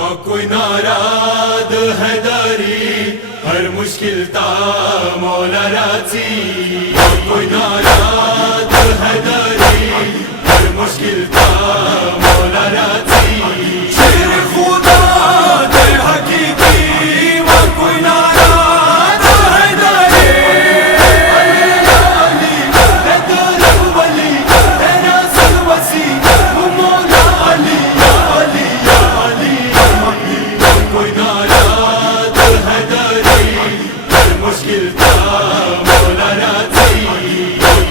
کوئی ناراد حیدری ہر مشکل تا مولا راضی کوئی ناراد حیدری ہر مشکل تا مولا راضی شیر خدا دے حقیقی کوئی ناراد حیدری علی حیدر ولی تیرا سن وسیع مولا علی علی کوئی ناراد حیدری ہر مشکل تا مولا راضی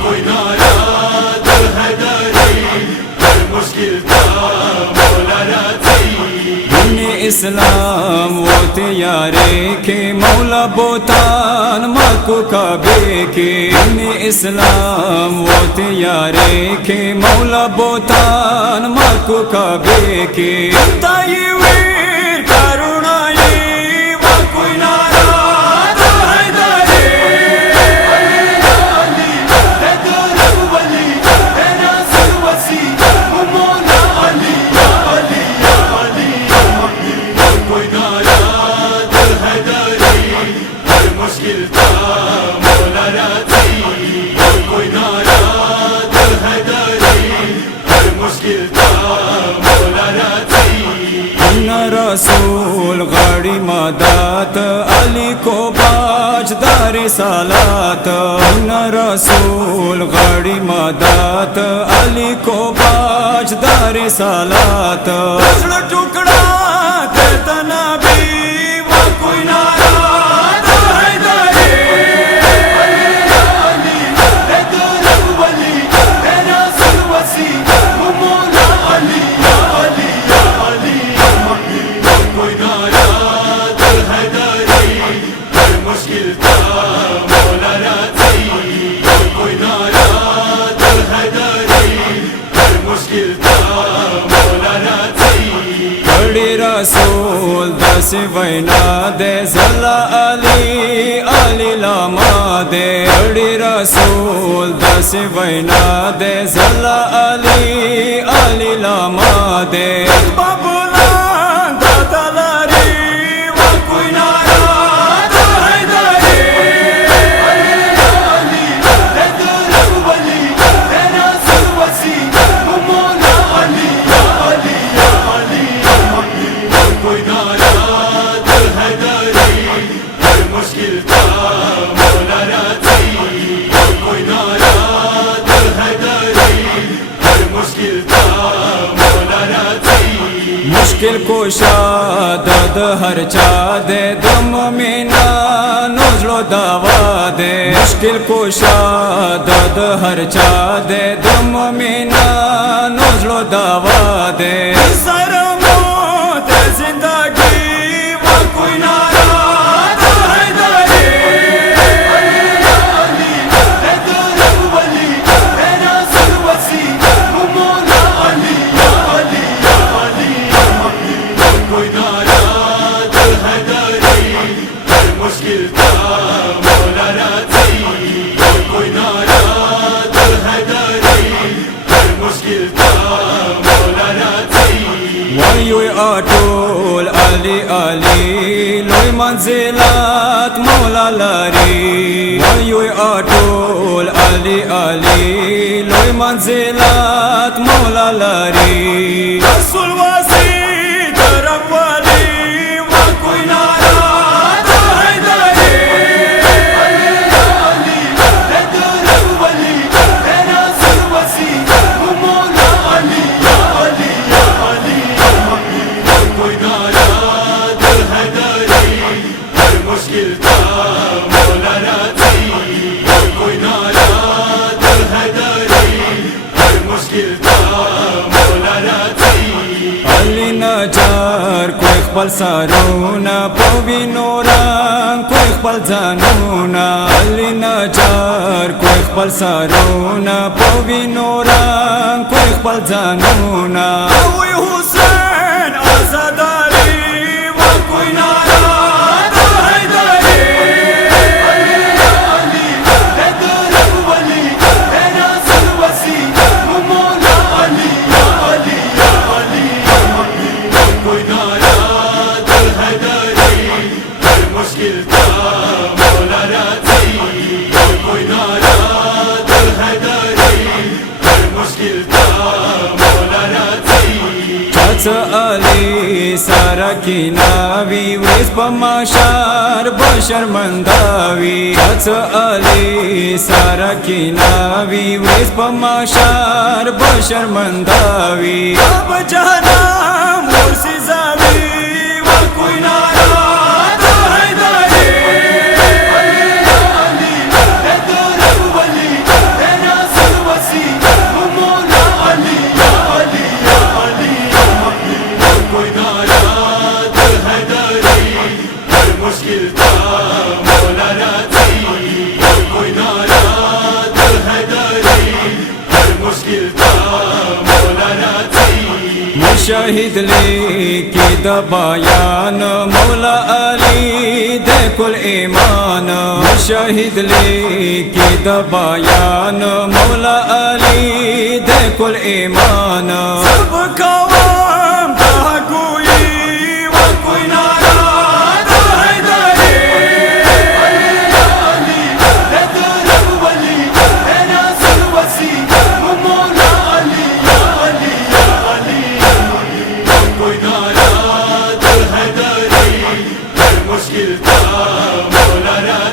کوئی ناراد حیدری ہر مشکل تا مولا راضی اسلام وہ تیارے کے مولا بوتان مکو کعبے کے اسلام وہ تیارے کے مولا بوتان مکو کعبے کے رسول غاڑی مدات علی کو باج دار سالات رسول غاڑی مدات علی کو باج دار سالات ٹکڑا کہتا نبی وہ کوئی ناراد حیدری علی حیدر ولی تیرا سن وسیع مولا علی کوئی ناراد حیدری ہر مشکل تا مولا راضی کوئی ناراد حیدری ہر مشکل تا مولا راضی بڑی رسول دس وینا دے زلا علی علی لاما دے بڑی رسول دس وینا دے زلا علی علی لاما دے مشکل کشا دد ہر چا دے دم مینا نوزلو دعوا دے مشکل کشا دد ہر چا دے دم مینا نوزلو دعوا دے زندگی وہ کوئی ناراد حیدری علی حیدر ولی تیرا سن وسیع مولا علی کوئی ناراد حیدری ہر مشکل تا مولا راضی کوئی ناراد حیدری ہر مشکل تا مولا راضی ویوی آٹول علی علی لوی منزلات مولا لاری ویوی آٹول علی علی لوی منزلات مولا لاری رسول واسیع نجار کوئی خپل سرونا پوی نوران کوئی خپل زانونا علی نجار کوئی خپل سرونا پوی نوران کوئی خپل زانونا اوی حسین آزاد علی و کوئی ناراد حیدری علی حیدر ولی تیرا سن وسیع مولا علی کوئی ناراد مشکل تھا مولا راضی اور کوئی ناراد حیدری ہر مشکل تھا مولا راضی چاچا علی سارا کی ناوی ویس پماشار بشرمنداوی چاچا علی سارا کی ناوی ویس پماشار بشرمنداوی اب جانا مرسی زاوی و کوئی ناراد حیدری کوئی ناراد حیدری ہر مشکل تھا مولا راضی اور کوئی ناراد حیدری ہر مشکل تھا مولا راضی مشاہد لی کی دبایان مولا علی دے کل ایمان مشاہد لی کی دبایان مولا علی دے کل ایمان سب قوم کا کوئی و کوئی ناراد حیدری کوئی ناراد حیدری ہر مشکل تھا مولا راضی